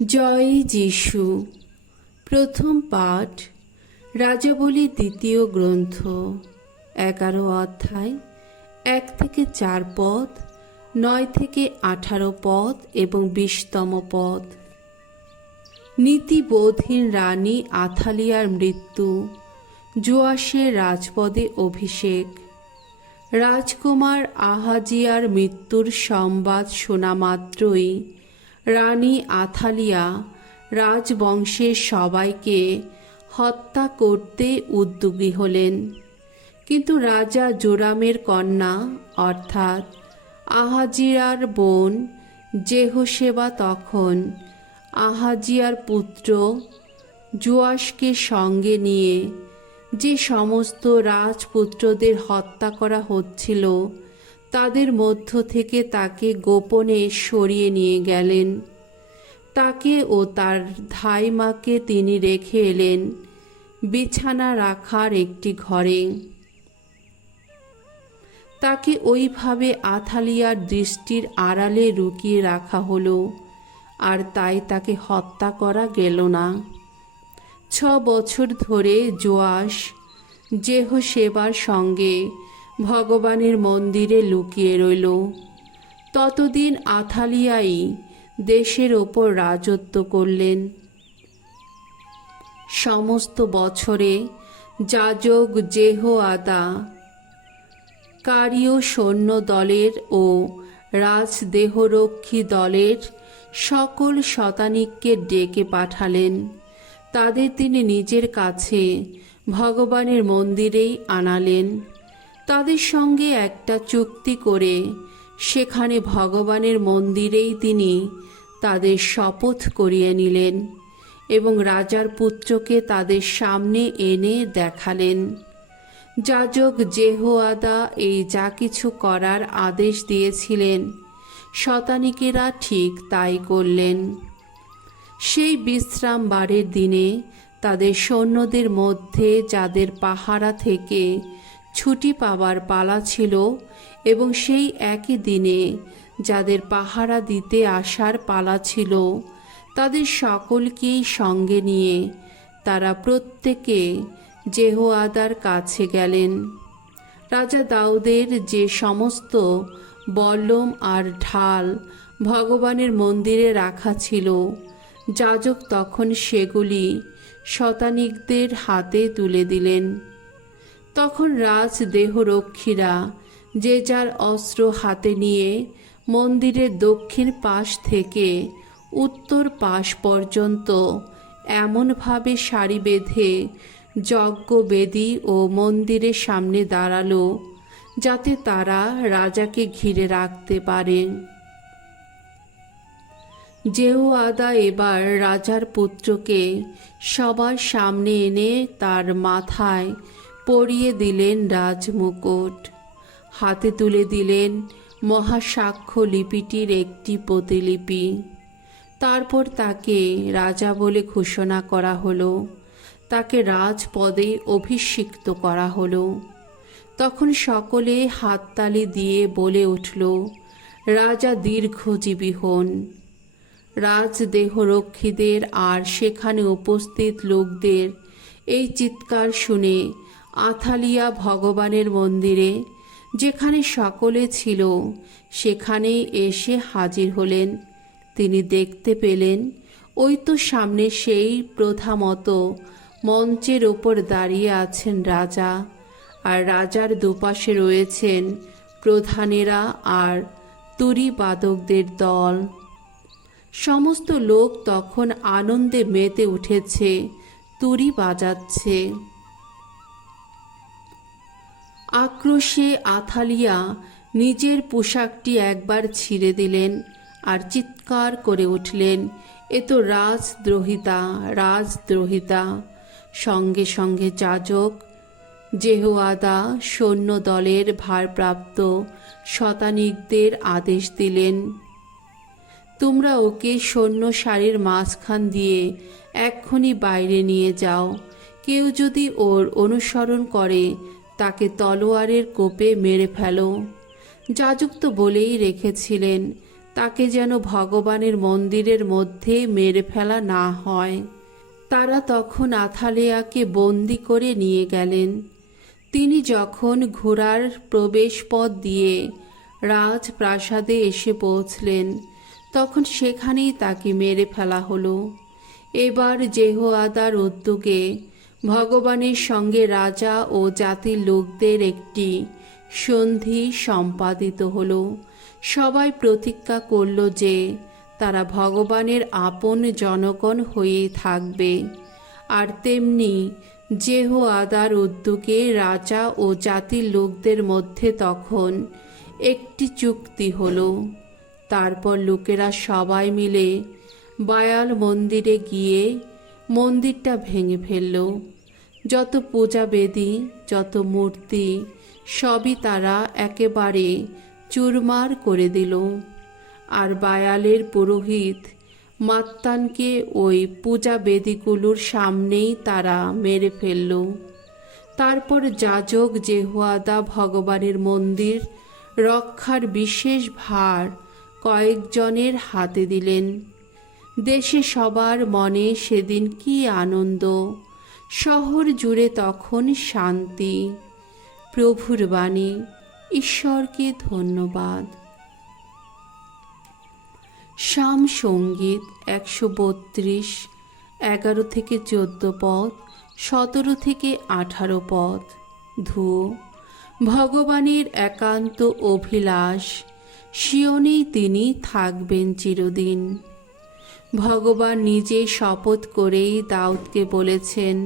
জয় যিশু। প্রথম পাঠ রাজাবলী দ্বিতীয় গ্রন্থ 11 অধ্যায় 1 থেকে 4 পদ, 9 থেকে 18 পদ এবং 20তম পদ। নীতিবোধহীন রানী আথালিয়ার মৃত্যু, যোয়াশের রাজপদে অভিষেক। রাজকুমার আহাজিয়ার মৃত্যুর সংবাদ শোনা মাত্রই রানী আথালিয়া রাজবংশের সবাইকে হত্যা করতে উদ্যোগী হলেন। কিন্তু রাজা জোরামের কন্যা অর্থাৎ আহাজিয়ার বোন যেহোশেবা তখন আহাজিয়ার পুত্র যোয়াশকে সঙ্গে নিয়ে যে সমস্ত রাজপুত্রদের হত্যা করা হচ্ছিল তাদের মধ্য থেকে তাকে গোপনে সরিয়ে নিয়ে গেলেন। তাকে ও তার ধাইমাকে তিনি রেখে এলেন বিছানা রাখার একটি ঘরে। তাকে ওইভাবে আথালিয়ার দৃষ্টির আড়ালে লুকিয়ে রাখা হলো, আর তাই তাকে হত্যা করা গেল না। 6 বছর ধরে যোয়াশ যেহোশেবার সঙ্গে ভগবানের মন্দিরে লুকিয়ে রইল। ততদিন আথালিয়াই দেশের ওপর রাজত্ব করলেন। সমস্ত বছরে যাজক যেহোয়াদা কারীয় সৈন্য দলের ও রাজদেহরক্ষী দলের সকল শতানিককে ডেকে পাঠালেন। তাদের তিনি নিজের কাছে ভগবানের মন্দিরেই আনালেন। তাদের সঙ্গে একটা চুক্তি করে সেখানে ভগবানের মন্দিরেই তিনি তাদের শপথ করিয়ে নিলেন এবং রাজার পুত্রকে তাদের সামনে এনে দেখালেন। যাজক যেহোয়াদা এই যা কিছু করার আদেশ দিয়েছিলেন, শতানিকেরা ঠিক তাই করলেন। সেই বিশ্রামবারের দিনে তাদের সৈন্যদের মধ্যে যাদের পাহারা থেকে ছুটি পাবার পালা ছিল এবং সেই একই দিনে যাদের পাহারা দিতে আসার পালা ছিল, তাদের সকলকেই সঙ্গে নিয়ে তারা প্রত্যেকে যেহোয়াদার কাছে গেলেন। রাজা দাউদের যে সমস্ত বল্লম আর ঢাল ভগবানের মন্দিরে রাখা ছিল, যাজক তখন সেগুলি শতানিকদের হাতে তুলে দিলেন। তখন রাজদেহরক্ষীরা যে যার অস্ত্র হাতে নিয়ে মন্দিরের দক্ষিণ পাশ থেকে উত্তর পাশ পর্যন্ত এমনভাবে সারি বেঁধে যজ্ঞবেদী ও মন্দিরের সামনে দাঁড়ালো যাতে তারা রাজাকে ঘিরে রাখতে পারেন। যেহোয়াদা এবার রাজার পুত্রকে সবার সামনে এনে তার মাথায় পরিয়ে দিলেন রাজমুকুট, হাতে তুলে দিলেন মহাসাক্ষ্য লিপিটির একটি প্রতিলিপি। তারপর তাকে রাজা বলে ঘোষণা করা হলো, তাকে রাজপদে অভিষিক্ত করা হলো। তখন সকলে হাততালি দিয়ে বলে উঠল, রাজা দীর্ঘজীবী হন। রাজদেহরক্ষীদের আর সেখানে উপস্থিত লোকদের এই চিৎকার শুনে আথালিয়া ভগবানের মন্দিরে, যেখানে সকলে ছিল, সেখানে এসে হাজির হলেন। তিনি দেখতে পেলেন ওই তো সামনে সেই প্রথামতো মঞ্চের ওপর দাঁড়িয়ে আছেন রাজা, আর রাজার দুপাশে রয়েছেন প্রধানেরা আর তুরি বাদকদের দল। সমস্ত লোক তখন আনন্দে মেতে উঠেছে, তুরি বাজাচ্ছে। আক্রোশে আথালিয়া নিজের পোশাকটি একবার ছিঁড়ে দিলেন আর চিৎকার করে উঠলেন, এ তো রাজদ্রোহিতা, রাজদ্রোহিতা। সঙ্গে সঙ্গে যাজক যেহোয়াদা সৈন্য দলের ভারপ্রাপ্ত শতানিকদের আদেশ দিলেন, তোমরা ওকে সৈন্য সারির মাঝখান দিয়ে এক্ষুনি বাইরে নিয়ে যাও। কেউ যদি ওর অনুসরণ করে তাকে তলোয়ারের কোপে মেরে ফেলো। যাজক তো বলেই রেখেছিলেন, তাকে যেন ভগবানের মন্দিরের মধ্যে মেরে ফেলা না হয়। তারা তখন আথালিয়াকে বন্দি করে নিয়ে গেলেন। তিনি যখন ঘোড়ার প্রবেশপথ দিয়ে রাজপ্রাসাদে এসে পৌঁছলেন, তখন সেখানেই তাকে মেরে ফেলা হলো। এবার জেহোয়াদার উদ্যোগে ভগবানের সঙ্গে রাজা ও জাতির লোকদের একটি সন্ধি সম্পাদিত হলো। সবাই প্রতিজ্ঞা করল যে তারা ভগবানের আপন জনগণ হয়ে থাকবে। আর তেমনি জেহোয়াদার উদ্যোগে রাজা ও জাতির লোকদের মধ্যে তখন একটি চুক্তি হলো। তারপর লোকেরা সবাই মিলে বায়াল মন্দিরে গিয়ে মন্দিরটা ভেঙে ফেলল। যত পূজা বেদী, যত মূর্তি, সবই তারা একেবারে চুরমার করে দিল। আর বায়ালের পুরোহিত মাত্তানকে ওই পূজা বেদীগুলোর সামনেই তারা মেরে ফেলল। তারপর যাজক জেহোয়াদা ভগবানের মন্দির রক্ষার বিশেষ ভার কয়েকজনের হাতে দিলেন। দেশে সবার মনে সেদিন কি আনন্দ! শহর জুড়ে তখন শান্তি। প্রভুর বাণী। ঈশ্বরকে ধন্যবাদ। শাম সঙ্গীত 132, 11 থেকে 14 পদ, 17 থেকে 18 পদ। ধুয়ো। ভগবানের একান্ত অভিলাষ, সিয়নেই তিনি থাকবেন চিরদিন। ভগবান নিজে শপথ করেই দাউদকে বলেছেন,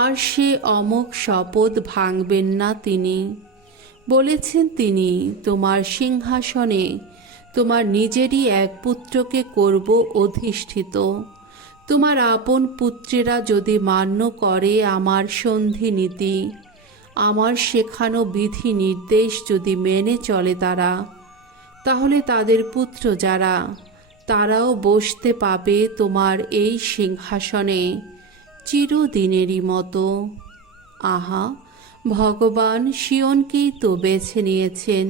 আর সে অমোঘ শপথ ভাঙবেন না। তিনি বলেছেন, তিনি তোমার সিংহাসনে তোমার নিজেরই এক পুত্রকে করব অধিষ্ঠিত। তোমার আপন পুত্রেরা যদি মান্য করে আমার সন্ধি নীতি, আমার শেখানো বিধি নির্দেশ যদি মেনে চলে তারা, তাহলে তাদের পুত্র যারা, তারাও বসতে পাবে তোমার এই সিংহাসনে চিরদিনেরই মতো। আহা, ভগবান সিয়নকেই তো বেছে নিয়েছেন।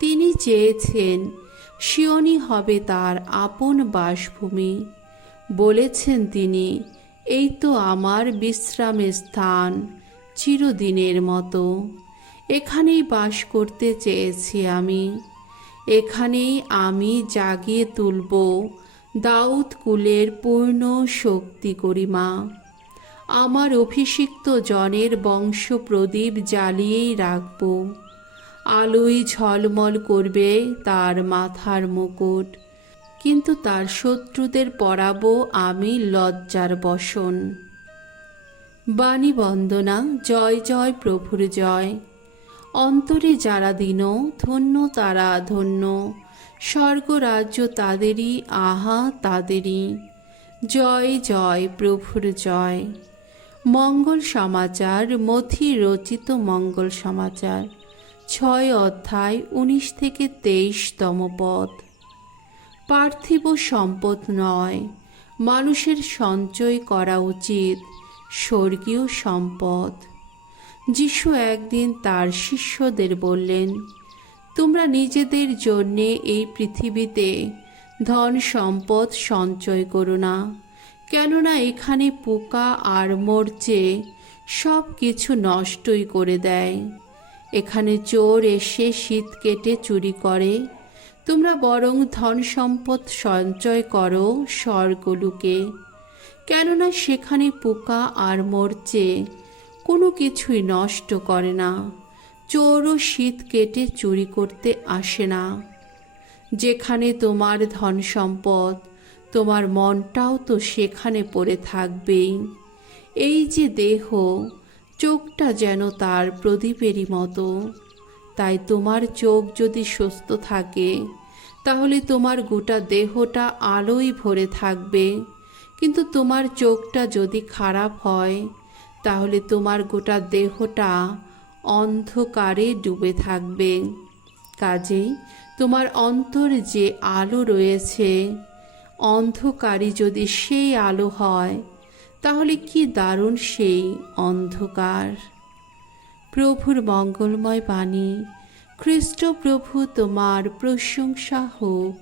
তিনি চেয়েছেন সিয়নই হবে তার আপন বাসভূমি। বলেছেন তিনি, এই তো আমার বিশ্রামের স্থান চিরদিনের মতো। এখানেই বাস করতে চেয়েছি আমি। এখানেই আমি জাগিয়ে তুলব দাউদ কুলের পূর্ণ শক্তি গরিমা। আমার অভিষিক্ত জনের বংশ প্রদীপ জ্বালিয়েই রাখব। আলোয় ঝলমল করবে তার মাথার মুকুট, কিন্তু তার শত্রুদের পরাবো আমি লজ্জার বসন। বাণী বন্দনা। জয় জয় প্রভুর জয়। অন্তরে যারা দীন, ধন্য তারা ধন্য। স্বর্গরাজ্য তাদেরই, আহা তাদেরই। জয় জয় প্রভুর জয়। মঙ্গল সমাচার। মথি রচিত মঙ্গল সমাচার 6 অধ্যায় 19 থেকে 23তম পদ। পার্থিব সম্পদ নয়, মানুষের সঞ্চয় করা উচিত স্বর্গীয় সম্পদ। যিশু একদিন তার শিষ্যদের বললেন, তোমরা নিজেদের জন্যে এই পৃথিবীতে ধন সম্পদ সঞ্চয় করো না, কেননা এখানে পোকা আর মরচে সব কিছু নষ্টই করে দেয়। এখানে চোর এসে শীত কেটে চুরি করে। তোমরা বরং ধন সম্পদ সঞ্চয় করো স্বর্গলোকে, কেননা সেখানে পোকা আর মরচে কোনো কিছুই নষ্ট করে না, চোরও শীত কেটে চুরি করতে আসে না। যেখানে তোমার ধন সম্পদ, তোমার মনটাও তো সেখানে পড়ে থাকবেই। এই যে দেহ, চোখটা যেন তার প্রদীপেরই মতো। তাই তোমার চোখ যদি সুস্থ থাকে, তাহলে তোমার গোটা দেহটা আলোয় ভরে থাকবে। কিন্তু তোমার চোখটা যদি খারাপ হয়, তাহলে তোমার গোটা দেহটা অন্ধকারে ডুবে থাকবে। কাজেই তোমার অন্তরে যে আলো রয়েছে, অন্ধকারই যদি সেই আলো হয়, তাহলে কি দারুণ সেই অন্ধকার। প্রভুর মঙ্গলময় বাণী। খ্রিস্ট প্রভু তোমার প্রশংসা হোক।